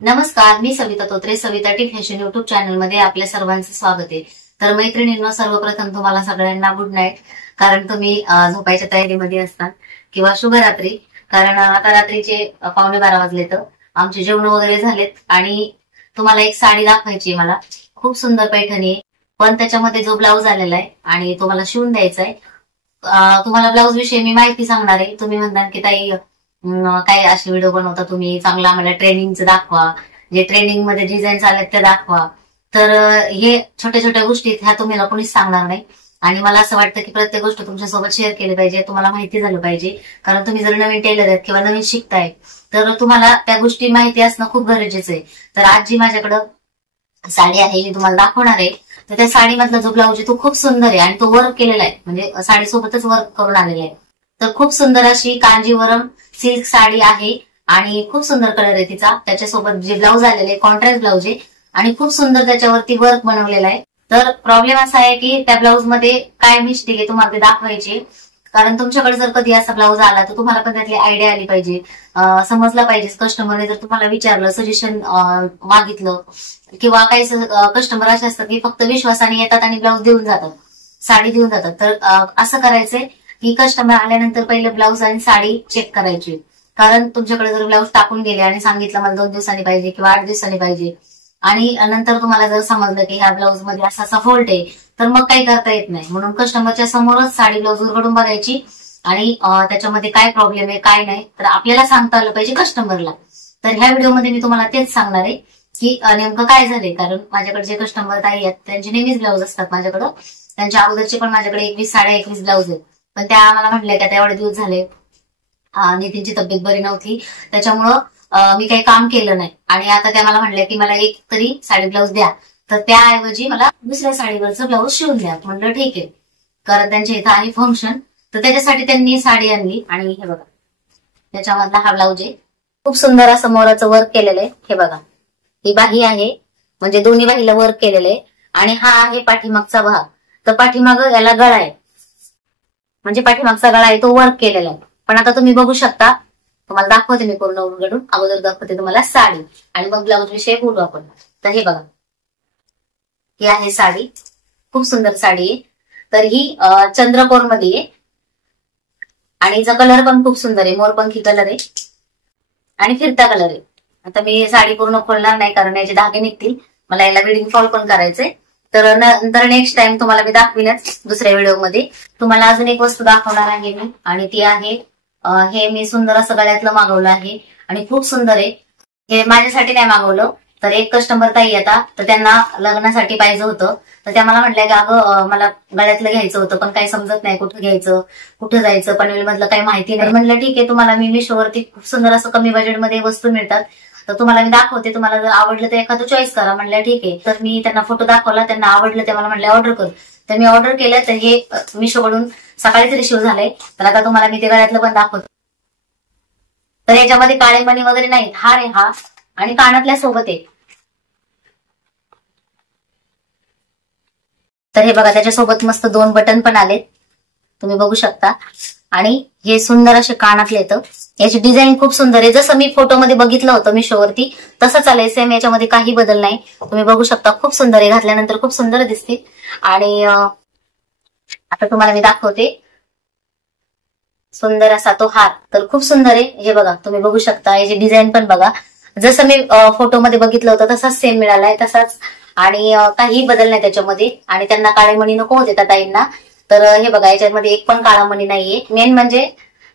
नमस्कार, मी Savita Totre. Savita T fashion YouTube channel मध्ये आपल्या सर्वांचं स्वागत आहे. तर मैत्रिणींनो, सर्वप्रथम तुम्हाला सगळ्यांना गुड नाईट. कारण तुम्ही झोपायच्या तयारीमध्ये असतात किंवा शुभरात्री. कारण आता रात्रीचे 11:15 वाजले, तर आमचे जेवण वगैरे झालेत आणि तुम्हाला एक साडी दाखवायची आहे. मला खूप सुंदर पैठणी आहे, पण त्याच्यामध्ये जो ब्लाऊज आलेला आहे आणि तो मला शिवून द्यायचा आहे. तुम्हाला ब्लाऊज विषयी मी माहिती सांगणार आहे. तुम्ही म्हणता की ताई काय असे व्हिडिओ बनवता तुम्ही, चांगला आम्हाला ट्रेनिंगचं दाखवा, जे ट्रेनिंग मध्ये डिझाईन आलेत ते दाखवा. तर हे छोट्या छोट्या गोष्टी ह्या तुम्हाला कोणीच सांगणार नाही. आणि मला असं वाटतं की प्रत्येक गोष्ट तुमच्यासोबत शेअर केली पाहिजे, तुम्हाला माहिती झालं पाहिजे. कारण तुम्ही जर नवीन टेलर आहेत किंवा नवीन शिकताय तर तुम्हाला त्या गोष्टी माहिती असणं खूप गरजेचं आहे. तर आज जी माझ्याकडं साडी आहे मी तुम्हाला दाखवणार आहे. तर त्या साडीमधला जो ब्लाऊज आहे तो खूप सुंदर आहे आणि तो वर्क केलेला आहे, म्हणजे साडीसोबतच वर्क करून आलेला आहे. तर खूप सुंदर अशी कांजीवरम सिल्क साडी आहे आणि खूप सुंदर कलर आहे तिचा. त्याच्यासोबत जे ब्लाऊज आलेले आहे कॉन्ट्रास्ट ब्लाऊज आहे आणि खूप सुंदर त्याच्यावरती वर्क बनवलेला आहे. तर प्रॉब्लेम असा आहे की त्या ब्लाऊज मध्ये काय मिस्टेक आहे तुम्हाला ते दाखवायची. कारण तुमच्याकडे जर कधी असा ब्लाऊज आला तर तुम्हाला पण त्यातली आयडिया आली पाहिजे, समजला पाहिजे. कस्टमरने जर तुम्हाला विचारलं, सजेशन मागितलं किंवा काही कस्टमर असे असतात की फक्त विश्वासाने येतात आणि ब्लाऊज देऊन जातात, साडी देऊन जातात. तर असं करायचंय की कस्टमर आल्यानंतर पहिले ब्लाऊज आणि साडी चेक करायची. कारण तुमच्याकडे जर ब्लाऊज टाकून गेले आणि सांगितलं मला 2 दिवसांनी पाहिजे किंवा 8 दिवसांनी पाहिजे आणि नंतर तुम्हाला जर समजलं की ह्या ब्लाऊज मध्ये असा असा फॉल्ट आहे, तर मग काही करता येत नाही. म्हणून कस्टमरच्या समोरच साडी ब्लाऊज उघडून बघायची आणि त्याच्यामध्ये काय प्रॉब्लेम आहे काय नाही तर आपल्याला सांगता आलं पाहिजे कस्टमरला. तर ह्या व्हिडिओमध्ये मी तुम्हाला तेच सांगणार आहे की नेमकं काय झालंय. कारण माझ्याकडे जे कस्टमर ताई आहेत त्यांचे नेहमीच ब्लाऊज असतात माझ्याकडं. त्यांच्या अगोदरचे पण माझ्याकडे 21 साड्या 21 ब्लाऊज आहेत. पण त्या मला म्हटल्या की आता एवढे दिवस झाले नितीनची तब्येत बरी नव्हती, त्याच्यामुळं मी काही काम केलं नाही. आणि आता त्या मला म्हणल्या की मला एक तरी साडी ब्लाऊज द्या, तर त्याऐवजी मला दुसऱ्या साडीवरचं ब्लाऊज शिवून द्या. म्हटलं ठीक आहे, कारण त्यांच्या इथं आहे फंक्शन. तर त्याच्यासाठी त्यांनी साडी आणली आणि हे बघा त्याच्यामधला हा ब्लाऊज आहे. खूप सुंदर असं मोराचं वर्क केलेलं आहे. हे बघा ही बाही आहे, म्हणजे दोन्ही बाहीला वर्क केलेलं आहे. आणि हा आहे पाठीमागचा भाग. तर पाठीमाग याला गळा आहे, म्हणजे पाठीमागचा गळा आहे तो वर्क केलेला आहे. पण आता तुम्ही बघू शकता, तुम्हाला दाखवते मी पूर्ण उलगडून. अगोदर दाखवते तुम्हाला साडी आणि मग ब्लाऊज विषयी बोलू आपण. तर हे बघा ही आहे साडी, खूप सुंदर साडी आहे. तर ही चंद्रकोर मध्ये आहे आणि हिचा कलर पण खूप सुंदर आहे, मोरपंखी कलर आहे आणि फिरता कलर आहे. आता मी साडी पूर्ण खोलणार नाही कारण याचे धागे निघतील, मला याला विडिंग फॉल पण करायचंय. तर नंतर नेक्स्ट टाइम तुम्हाला मी दाखविनच दुसऱ्या व्हिडिओमध्ये. तुम्हाला अजून एक वस्तू दाखवणार आहे मी आणि ती आहे हे मी सुंदर असं गळ्यातलं मागवलं आहे आणि खूप सुंदर आहे. हे माझ्यासाठी नाही मागवलं, तर एक कस्टमर ताई येतात, तर त्यांना लग्नासाठी पाहिजे होतं. तर त्या मला म्हटल्या की अगं मला गळ्यातलं घ्यायचं होतं पण काही समजत नाही कुठं घ्यायचं कुठं जायचं, पनवेल मधलं काही माहिती नाही. म्हटलं ठीक आहे, तुम्हाला मी मिशोवरती खूप सुंदर असं कमी बजेटमध्ये वस्तू मिळतात, तर तुम्हाला मी दाखवते. तुम्हाला जर आवडलं तर एखादं चॉईस करा. म्हणल्या ठीक आहे. तर मी त्यांना फोटो दाखवला, त्यांना आवडलं, ते मला म्हणले ऑर्डर कर. तर मी ऑर्डर केलं. तर हे मिशोकडून सकाळीच रिसीव्ह झालंय. तर आता तुम्हाला मी ते गळ्यातलं पण दाखवतो. तर याच्यामध्ये काळे मणी वगैरे नाहीत, हार आहे हा आणि कानातल्या सोबत आहे. तर हे बघा त्याच्यासोबत मस्त 2 बटन पण आलेत, तुम्ही बघू शकता. आणि हे सुंदर असे कानातले येतं. याची डिझाईन खूप सुंदर आहे, जसं मी फोटोमध्ये बघितलं होतं मिशोवरती तसंच आलंय सेम. याच्यामध्ये काही बदल नाही, तुम्ही बघू शकता. खूप सुंदर आहे, घातल्यानंतर खूप सुंदर दिसते. आणि आता तुम्हाला मी दाखवते सुंदर असा तो हार. तर खूप सुंदर आहे, हे बघा तुम्ही बघू शकता. याची डिझाईन पण बघा, जसं मी फोटोमध्ये बघितलं होतं तसाच सेम मिळालाय, तसाच. आणि काही बदल नाही त्याच्यामध्ये. आणि त्यांना काळे मणी नको होते त्या ताईंना. तर हे बघा याच्यामध्ये एक पण काळा मणी नाहीये. मेन म्हणजे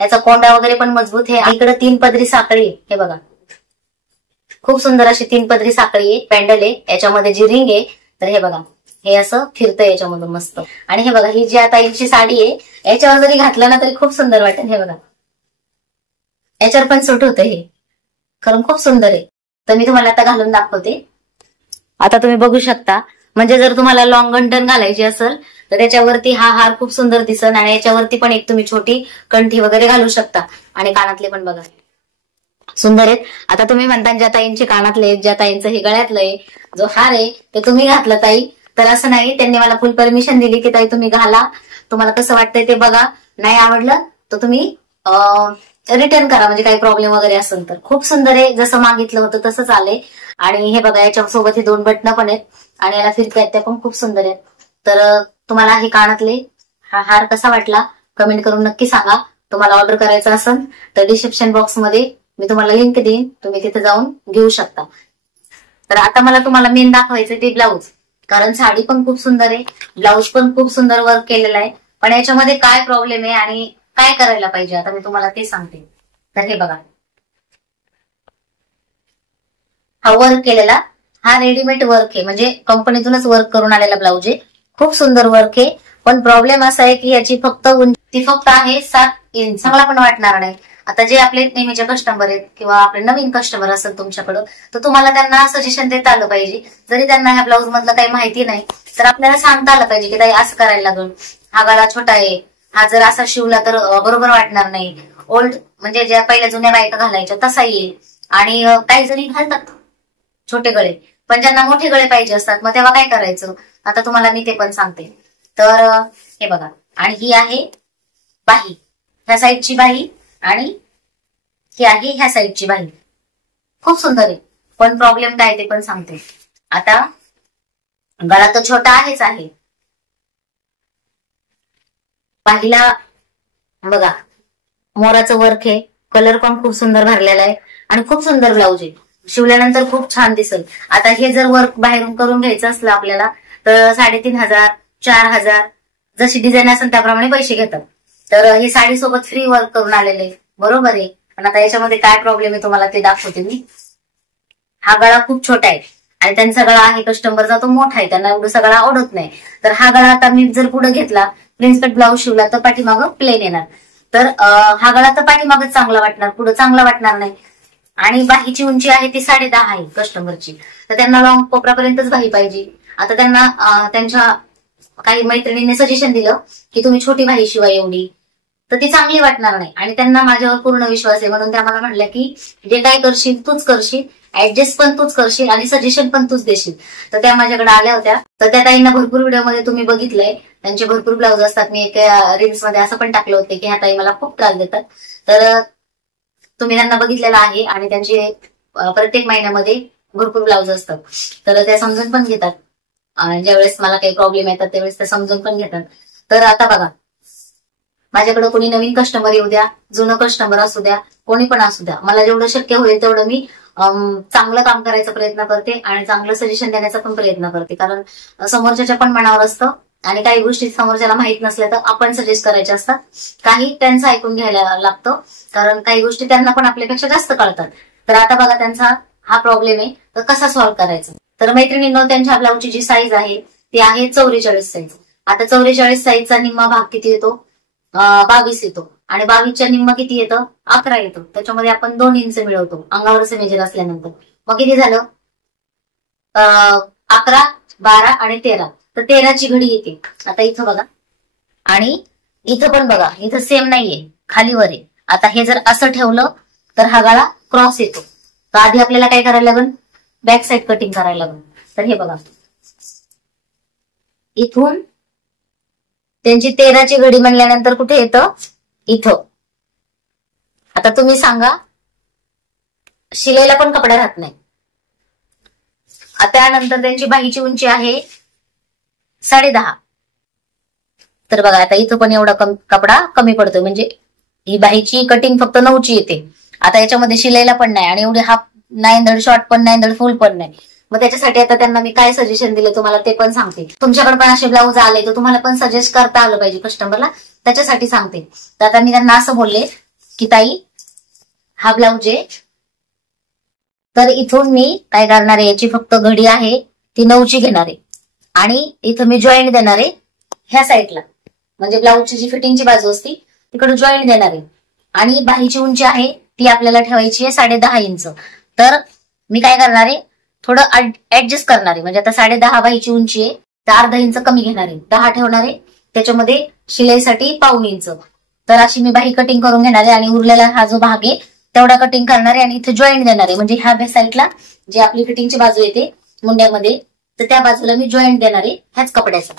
याचा कोंडा वगैरे पण मजबूत आहे. इकडे 3 पदरी साखळी आहे, हे बघा खूप सुंदर अशी 3 पदरी साखळी आहे. पॅन्डल आहे, याच्यामध्ये जी रिंग आहे. तर हे बघा हे असं फिरतंय याच्यामधून मस्त. आणि हे बघा ही जी आता यांची साडी आहे याच्यावर जरी घातलं ना तरी खूप सुंदर वाटेल. हे बघा याच्यावर पण सूट होतं हे, कारण खूप सुंदर आहे. तर मी तुम्हाला आता घालून दाखवते. आता तुम्ही बघू शकता, म्हणजे जर तुम्हाला लॉंग गंटन घालायची असेल तर त्याच्यावरती हा हार खूप सुंदर दिसन आणि याच्यावरती पण एक तुम्ही छोटी कंठी वगैरे घालू शकता. आणि कानातले पण बघा सुंदर आहेत. आता तुम्ही म्हणता ज्या ताईंचे कानातले ज्या ताईंचं हे गळ्यातलं आहे जो हार आहे ते तुम्ही घातलं ताई, तर असं नाही. त्यांनी मला फुल परमिशन दिली की ताई तुम्ही घाला, तुम्हाला कसं वाटतंय ते बघा, नाही आवडलं तर तुम्ही रिटर्न करा, म्हणजे काही प्रॉब्लेम वगैरे असेल तर. खूप सुंदर आहे, जसं मागितलं होतं तसंच आलंय. आणि हे बघा, याच्यासोबत हे 2 बटणं पण आहेत आणि याला फिरता आहेत, त्या पण खूप सुंदर आहेत. तर तुम्हाला हे कानातले हा हार कसा वाटला कमेंट करून नक्की सांगा. तुम्हाला ऑर्डर करायचं असेल तर डिस्क्रिप्शन बॉक्स मध्ये मी तुम्हाला लिंक देईन, तुम्ही तिथे जाऊन घेऊ शकता. तर आता मला तुम्हाला मेन दाखवायचं ते ब्लाऊज, कारण साडी पण खूप सुंदर आहे, ब्लाऊज पण खूप सुंदर वर्क केलेला आहे. पण याच्यामध्ये काय प्रॉब्लेम आहे आणि काय करायला पाहिजे आता मी तुम्हाला ते सांगते. तर हे बघा, हा वर्क केलेला, हा रेडीमेड वर्क आहे, म्हणजे कंपनीतूनच वर्क करून आलेला ब्लाऊज आहे. खूप सुंदर वर्क आहे. पण प्रॉब्लेम असा आहे की याची ती फक्त आहे 7 इंच. चांगला पण वाटणार नाही. आता जे आपले नेहमीचे कस्टमर आहेत किंवा आपले नवीन कस्टमर असेल तुमच्याकडं, तर तुम्हाला त्यांना सजेशन देता आलं पाहिजे. जरी त्यांना ह्या ब्लाऊज मधलं काही माहिती नाही तर आपल्याला सांगता आलं पाहिजे की ताई असं करायला लागेल, हा गळा छोटा आहे, हा जर असा शिवला तर बरोबर वाटणार नाही. ओल्ड म्हणजे ज्या पहिल्या जुन्या बायका घालायच्या तसा येईल. आणि काही जणी घालतात छोटे गळे, पण ज्यांना मोठे गळे पाहिजे असतात, मग तेव्हा काय करायचं आता तुम्हाला मी ते पण सांगते. तर हे बघा, आणि ही आहे बाही, ह्या साईडची बाही, आणि ही आहे ह्या साईडची बाही. खूप सुंदर आहे. पण प्रॉब्लेम काय ते पण सांगते. आता गळा तर छोटा आहेच आहे, बाहीला बघा मोराचं वर्क आहे, कलर पण खूप सुंदर भरलेला आहे आणि खूप सुंदर ब्लाऊज आहे. शिवल्यानंतर खूप छान दिसेल. आता हे जर वर्क बाहेरून करून घ्यायचं असलं आपल्याला तर 3,500 4,000 जशी डिझाईन असेल त्याप्रमाणे पैसे घेतात. तर हे साडीसोबत फ्री वर्क करून आलेले, बरोबर आहे. पण आता याच्यामध्ये काय प्रॉब्लेम आहे तुम्हाला ते दाखवते मी. हा गळा खूप छोटा आहे आणि त्यांचा गळा आहे कस्टमरचा तो मोठा आहे, त्यांना एवढा गळा आवडत नाही. तर हा गळा आता मी जर पुढे घेतला, प्रिन्स कट ब्लाऊज शिवला तर पाठीमागं प्लेन येणार. तर हा गळा तर पाठीमागच चांगला वाटणार, पुढे चांगला वाटणार नाही. आणि बाहीची उंची आहे ती 10.5 आहे कस्टमरची, तर त्यांना लॉंग कोपरापर्यंतच बाही पाहिजे. आता त्यांना त्यांच्या काही मैत्रिणींनी सजेशन दिलं की तुम्ही छोटी बाही शिवा एवढी, तर ती चांगली वाटणार नाही. आणि त्यांना माझ्यावर पूर्ण विश्वास आहे, म्हणून त्या मला म्हणल्या की जे काय करशील तूच करशील, ऍडजस्ट पण तूच करशील आणि सजेशन पण तूच देशील. तर त्या माझ्याकडे आल्या होत्या. तर त्या ताईंना भरपूर व्हिडिओमध्ये तुम्ही बघितलंय, त्यांचे भरपूर ब्लाऊज असतात. मी एका रील्स मध्ये असं पण टाकलं होतं की ह्या ताई मला खूप त्रास देतात. तर तुम्ही त्यांना बघितलेलं आहे आणि त्यांचे प्रत्येक महिन्यामध्ये भरपूर ब्लाऊज असतात. तर त्या समजून पण घेतात, ज्यावेळेस मला काही प्रॉब्लेम येतात त्यावेळेस त्या समजून पण घेतात. तर आता बघा, माझ्याकडे कोणी नवीन कस्टमर येऊ द्या, जुनं कस्टमर असू द्या, कोणी पण असू द्या, मला जेवढं शक्य होईल तेवढं मी चांगलं काम करायचा प्रयत्न करते आणि चांगलं सजेशन देण्याचा पण प्रयत्न करते. कारण समोरच्याच्या पण मनावर असतं आणि काही गोष्टी समोरच्याला माहित नसल्या तर आपण सजेस्ट करायच्या असतात. काही त्यांचं ऐकून घ्यायला लागतं, कारण काही गोष्टी त्यांना पण आपल्यापेक्षा जास्त कळतात. तर आता बघा, त्यांचा हा प्रॉब्लेम आहे, तर कसा सॉल्व्ह करायचा. तर मैत्रिणींनो, त्यांच्या ब्लाऊजची जी साईज आहे ती आहे 44 साईज. आता 44 साईजचा निम्मा भाग किती येतो? 22 येतो. आणि 22च्या निम्मा किती येतं? 11 येतो. त्याच्यामध्ये आपण 2 इंच मिळवतो अंगावरचं मेजर असल्यानंतर. मग किती झालं? 11, 12 आणि 13. तर 13ची घडी येते. आता इथं बघा, आणि इथं पण बघा, इथं सेम नाहीये, खालीवर आहे. आता हे जर असं ठेवलं तर हा गळा क्रॉस येतो. तर आधी आपल्याला काय करायला लागेल? बॅक साईड कटिंग करायला लागेल. तर हे बघा, इथून त्यांची 13ची घडी म्हणल्यानंतर कुठे येतं? इथं. आता तुम्ही सांगा, शिलाईला पण कपडा राहत नाही. त्यानंतर त्यांची बाहीची उंची आहे 10.5. तर बघा, आता इथं पण एवढा कपडा कमी पडतोय, म्हणजे ही बाहीची कटिंग फक्त 9ची येते. आता याच्यामध्ये शिलाईला पण नाही आणि एवढे हाफ नाही, धड शॉर्ट पण नाही, धड फुल पण नाही. मग त्याच्यासाठी आता त्यांना मी काय सजेशन दिले तुम्हाला ते पण सांगते. तुमच्याकडे पण असे ब्लाऊज आले तर तुम्हाला पण सजेस्ट करता आलं पाहिजे कस्टमरला, त्याच्यासाठी सांगते. तर आता मी त्यांना असं बोलले की ताई, हा ब्लाऊज आहे, तर इथून मी काय करणार आहे, याची फक्त घडी आहे ती 9ची घेणार आहे आणि इथं मी जॉईंट देणार आहे ह्या साईडला, म्हणजे ब्लाऊजची जी फिटिंगची बाजू असती तिकडे जॉईंट देणार आहे. आणि बाहीची उंची आहे ती आपल्याला ठेवायची आहे 10.5 इंच. तर मी काय करणार आहे, थोडं ऍडजस्ट करणार आहे. म्हणजे आता 10.5 बाहीची उंची आहे, तर अर्धा इंच कमी घेणार आहे, 10 ठेवणार आहे. त्याच्यामध्ये शिलाईसाठी 1/4 इंच. तर अशी मी बाही कटिंग करून घेणार आहे आणि उरलेला हा जो भाग आहे तेवढा कटिंग करणार आहे आणि इथे जॉईंट देणार आहे. म्हणजे ह्या साईडला जी आपली फिटिंगची बाजू येते मुंड्यामध्ये, तर त्या बाजूला मी जॉईंट देणार आहे ह्याच कपड्याचा,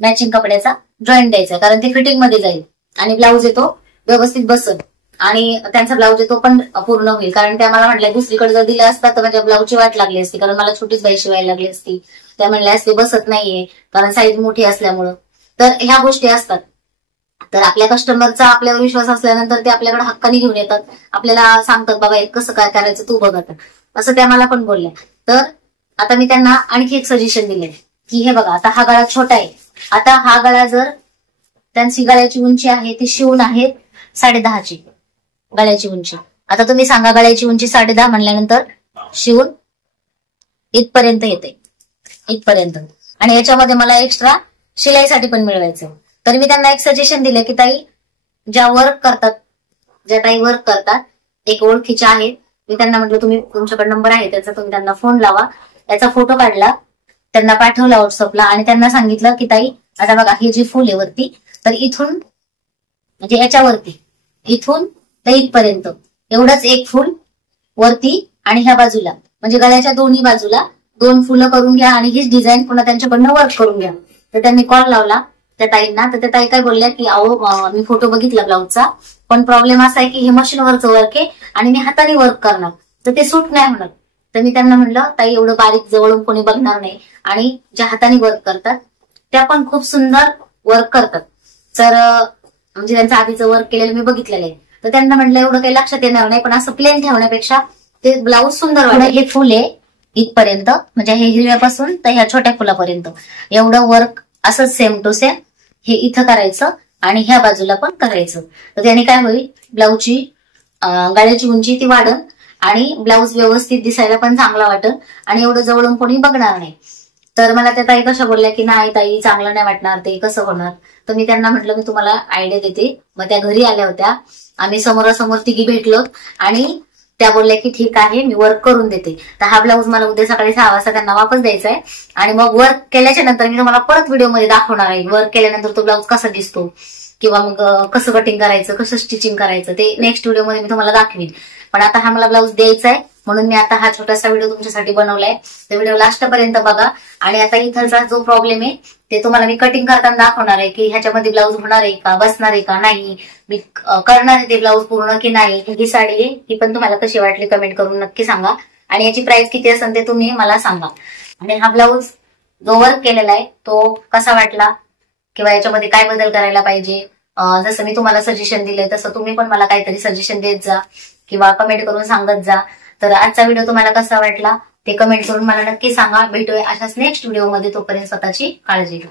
मॅचिंग कपड्याचा जॉईंट द्यायचा, कारण ते फिटिंग मध्ये जाईल आणि ब्लाऊज येतो व्यवस्थित बसल आणि त्यांचा ब्लाऊज आहे तो पण पूर्ण होईल. कारण त्या मला म्हटल्या दुसरीकडे जर दिला असता तर माझ्या ब्लाऊजची वाट लागली असती, कारण मला छोटीच बाई शिवायला लागली असती. त्या म्हणल्या असते बसत नाहीये कारण साईज मोठी असल्यामुळं. तर ह्या गोष्टी असतात. तर आपल्या कस्टमरचा आपल्यावर विश्वास असल्यानंतर ते आपल्याकडे हक्काने घेऊन येतात, आपल्याला सांगतात बाबा हे कसं काय करायचं तू बघ आता, असं त्या मला पण बोलल्या. तर आता मी त्यांना आणखी एक सजेशन दिले की हे बघा, आता हा गळा छोटा आहे, आता हा गळा जर त्यांची गळ्याची उंची आहे ती शिवून आहे 10.5ची गळ्याची उंची. आता तुम्ही सांगा गळ्याची उंची 10.5 म्हणल्यानंतर शिवून इथपर्यंत येते, इथपर्यंत. आणि याच्यामध्ये मला एक्स्ट्रा शिलाईसाठी पण मिळवायचं. तर मी त्यांना एक सजेशन दिलं की ताई ज्या वर्क करतात, ज्या ताई वर्क करतात एक ओळखीच्या आहेत, मी त्यांना म्हटलं तुम्ही तुमच्याकडे नंबर आहे त्याचा, तुम्ही त्यांना फोन लावा. याचा फोटो काढला, त्यांना पाठवला व्हॉट्सअपला आणि त्यांना सांगितलं की ताई आता बघा हे जे फुल आहे वरती, तर इथून म्हणजे याच्यावरती इथून तर इथपर्यंत एवढंच एक फुल वरती आणि ह्या बाजूला म्हणजे गळ्याच्या दोन्ही बाजूला 2 फुलं करून घ्या आणि हीच डिझाईन पुन्हा त्यांच्याकडनं वर्क करून घ्या. तर त्यांनी कॉल लावला त्या ताईंना. तर त्या ताई काय बोलल्या की अहो मी फोटो बघितला ब्लाऊजचा, पण प्रॉब्लेम असा आहे की हे मशीनवरचं वर्क आहे आणि मी हाताने वर्क करणार तर ते सूट नाही होणार. तर मी त्यांना म्हणलं ताई एवढं बारीक जवळून कोणी बघणार नाही, आणि ज्या हाताने वर्क करतात त्या पण खूप सुंदर वर्क करतात. तर म्हणजे त्यांचं आधीचं वर्क केलेलं मी बघितलेलं आहे. तर त्यांना म्हटलं एवढं काही लक्षात येणार नाही, पण असं प्लेन ठेवण्यापेक्षा ते ब्लाऊज सुंदर वाटतं. हे फुल आहे इथपर्यंत म्हणजे हे हिरव्यापासून तर ह्या छोट्या फुलापर्यंत एवढं वर्क असं सेम टू सेम हे इथं करायचं आणि ह्या बाजूला पण करायचं. तर त्याने काय होईल, ब्लाऊजची गळ्याची उंची ती वाढल आणि ब्लाऊज व्यवस्थित दिसायला पण चांगला वाटेल आणि एवढं जवळून कोणी बघणार नाही. तर मला त्या ताई कशा बोलल्या की नाही ताई चांगलं नाही वाटणार, ते कसं होणार. तर मी त्यांना म्हटलं मी तुम्हाला आयडिया देते. मग त्या घरी आल्या होत्या, आम्ही समोरासमोर तिघी भेटलो आणि त्या बोलल्या की ठीक आहे मी वर्क करून देते. तर हा ब्लाऊज मला उद्या सकाळी 6 वाजता त्यांना वापस द्यायचा आहे आणि मग वर्क केल्याच्या नंतर मी तुम्हाला परत व्हिडिओमध्ये दाखवणार आहे वर्क केल्यानंतर तो ब्लाऊज कसा दिसतो किंवा मग कसं कटिंग करायचं, कसं स्टिचिंग करायचं ते नेक्स्ट व्हिडिओमध्ये मी तुम्हाला दाखवीन. पण आता हा मला ब्लाऊज द्यायचा आहे म्हणून मी आता हा छोटासा व्हिडिओ तुमच्यासाठी बनवलाय. तर व्हिडिओ लास्टपर्यंत बघा. आणि आता इथलचा जो प्रॉब्लेम आहे ते तुम्हाला मी कटिंग करताना दाखवणार आहे की ह्याच्यामध्ये ब्लाऊज होणार आहे का, बसणार आहे का नाही, मी करणार आहे ते ब्लाऊज पूर्ण की नाही. ही साडी आहे ही पण तुम्हाला कशी वाटली कमेंट करून नक्की सांगा आणि याची प्राइस किती असेल ते तुम्ही मला सांगा. आणि हा ब्लाऊज जो वर्क केलेला आहे तो कसा वाटला किंवा याच्यामध्ये काय बदल करायला पाहिजे, जसं मी तुम्हाला सजेशन दिलंय तसं तुम्ही पण मला काहीतरी सजेशन देत जा किंवा कमेंट करून सांगत जा. तर आजचा व्हिडिओ तुम्हाला कसा वाटला ते कमेंट करून मला नक्की सांगा. भेटूया अशाच नेक्स्ट व्हिडिओमध्ये. तोपर्यंत स्वतःची काळजी घ्या.